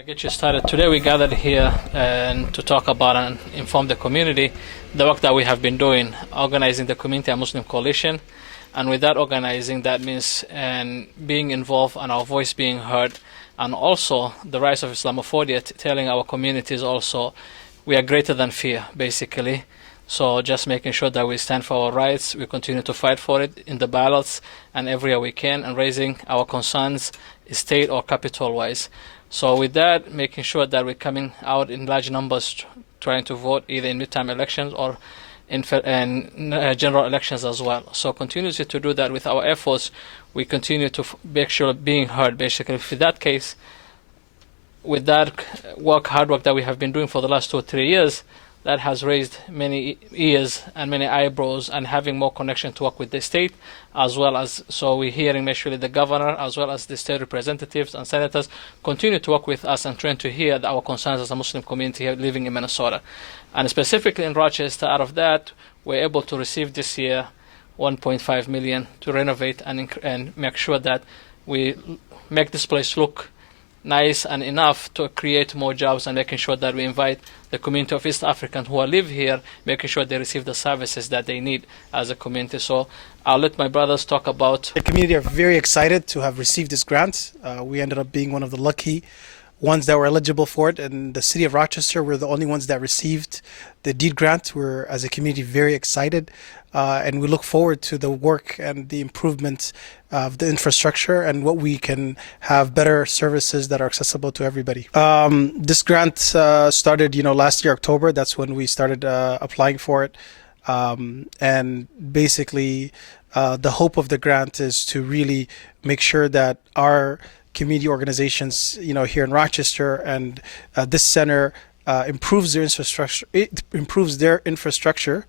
I'll get you started. Today we gathered here and to talk about and inform the community the work that we have been doing, organizing the Community and Muslim Coalition. And with that organizing, that means being involved and our voice being heard, and also the rise of Islamophobia, telling our communities also we are greater than fear, basically. So just making sure that we stand for our rights, we continue to fight for it in the ballots and everywhere we can, and raising our concerns, state or capital-wise. So with that, making sure that we're coming out in large numbers, trying to vote either in midterm elections or in general elections as well. So continuously to do that with our efforts, we continue to make sure being heard, basically. For that case, with that hard work that we have been doing for the last 2 or 3 years, that has raised many ears and many eyebrows, and having more connection to work with the state, as well as, so we're hearing actually the governor as well as the state representatives and senators continue to work with us and trying to hear our concerns as a Muslim community here living in Minnesota. And specifically in Rochester, out of that, we're able to receive this year 1.5 million to renovate and make sure that we make this place look nice and enough to create more jobs, and making sure that we invite the community of East Africans who live here, making sure they receive the services that they need as a community. So I'll let my brothers talk about. The community are very excited to have received this grant. We ended up being one of the lucky ones that were eligible for it. In the city of Rochester, we're the only ones that received the deed grant. We're, as a community, very excited. And we look forward to the work and the improvement of the infrastructure and what we can have better services that are accessible to everybody. This grant started, last year, October. That's when we started applying for it. And basically, the hope of the grant is to really make sure that our community organizations, here in Rochester and this center improves their infrastructure. It improves their infrastructure.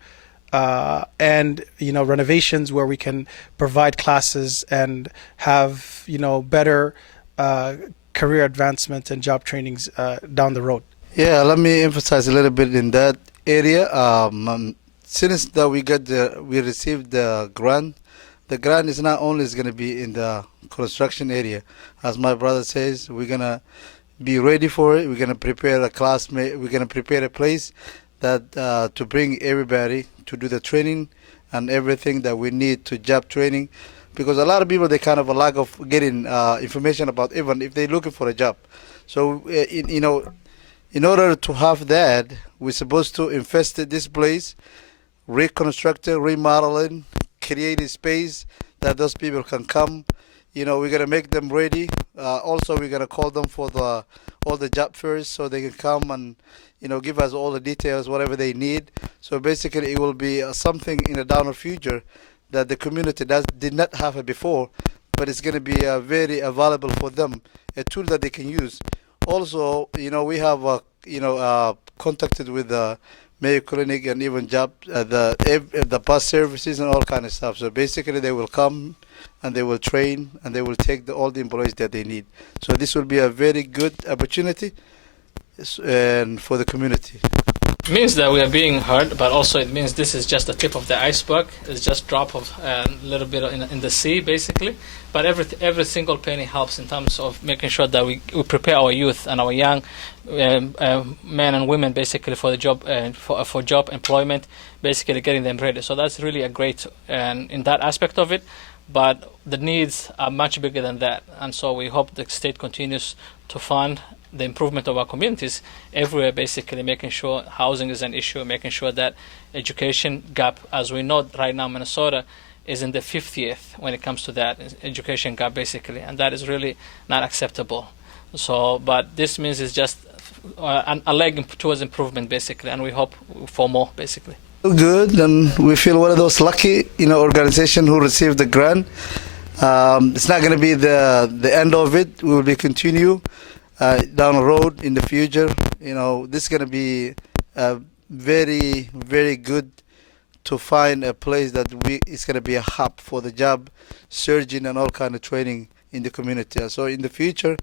And renovations where we can provide classes and have better career advancement and job trainings down the road. Yeah, let me emphasize a little bit in that area. Since that we received the grant is not only going to be in the construction area. As my brother says, we're gonna be ready for it. We're gonna prepare a classmate. We're gonna prepare a place that to bring everybody to do the training and everything that we need to job training, because a lot of people, they kind of a lack of getting information about even if they're looking for a job. So in order to have that, we're supposed to invest in this place, reconstruct it, remodeling, create a space that those people can come. We're gonna make them ready. Also, we're gonna call them for all the job fairs so they can come and give us all the details, whatever they need. So basically, it will be something in the down future that the community did not have it before, but it's going to be very available for them, a tool that they can use. Also, we have contacted with the Mayo Clinic and even job the bus services and all kind of stuff. So basically, they will come and they will train and they will take all the employees that they need. So this will be a very good opportunity and for the community. It means that we are being heard, but also it means this is just the tip of the iceberg. It's just drop of a little bit in the sea, basically. But every single penny helps in terms of making sure that we prepare our youth and our young men and women, basically, for the job for job employment, basically getting them ready. So that's really a great in that aspect of it. But the needs are much bigger than that, and so we hope the state continues to fund the improvement of our communities everywhere, basically making sure housing is an issue, making sure that education gap, as we know right now, Minnesota is in the 50th when it comes to that education gap, basically, and that is really not acceptable. So, but this means it's just a leg towards improvement, basically, and we hope for more, basically. Good, and we feel one of those lucky, organizations who received the grant. It's not going to be the end of it. We will be continue down the road in the future. This is going to be very, very good to find a place that it's going to be a hub for the job surgeon and all kind of training in the community. So in the future,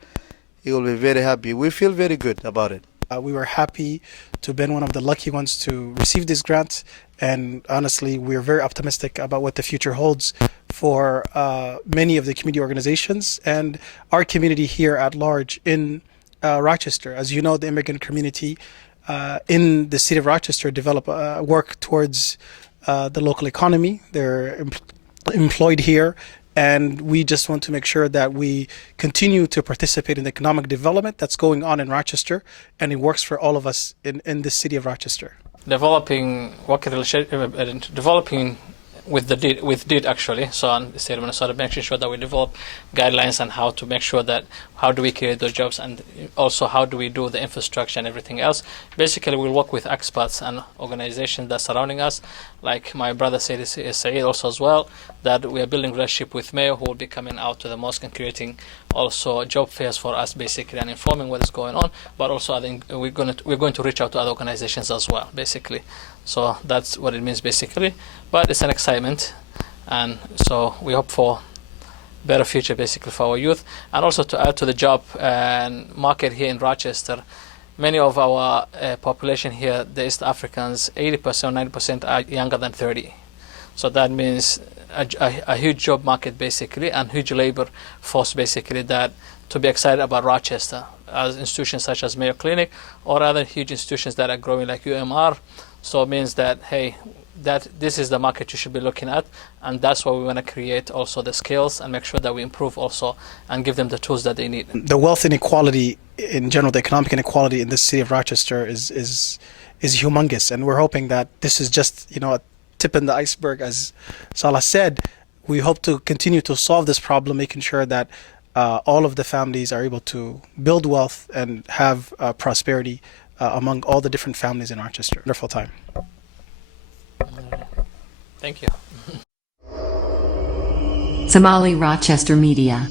he will be very happy. We feel very good about it. We were happy to have been one of the lucky ones to receive this grant, and honestly, we're very optimistic about what the future holds for many of the community organizations and our community here at large in Rochester. As you know, the immigrant community in the city of Rochester work towards the local economy. They're employed here, and we just want to make sure that we continue to participate in the economic development that's going on in Rochester, and it works for all of us in the city of Rochester. Developing with deed actually. So on the state of Minnesota, making sure that we develop guidelines on how to make sure that how do we create those jobs, and also how do we do the infrastructure and everything else. Basically, we'll work with experts and organizations that surrounding us, like my brother Said also as well, that we are building relationship with mayor who will be coming out to the mosque and creating also job fairs for us basically and informing what is going on. But also I think we're going to reach out to other organizations as well basically. So that's what it means basically. But it's an excitement, and so we hope for better future basically for our youth. And also to add to the job and market here in Rochester, many of our population here, the East Africans, 80% or 90% are younger than 30. So that means a huge job market basically, and huge labor force basically, that to be excited about Rochester as institutions such as Mayo Clinic or other huge institutions that are growing like UMR. So it means that, hey, that this is the market you should be looking at, and that's why we want to create also the skills and make sure that we improve also and give them the tools that they need. The wealth inequality in general, the economic inequality in the city of Rochester is humongous, and we're hoping that this is just a tip in the iceberg. As Salah said, we hope to continue to solve this problem, making sure that all of the families are able to build wealth and have prosperity among all the different families in Rochester. Wonderful time. Thank you. Somali Rochester Media.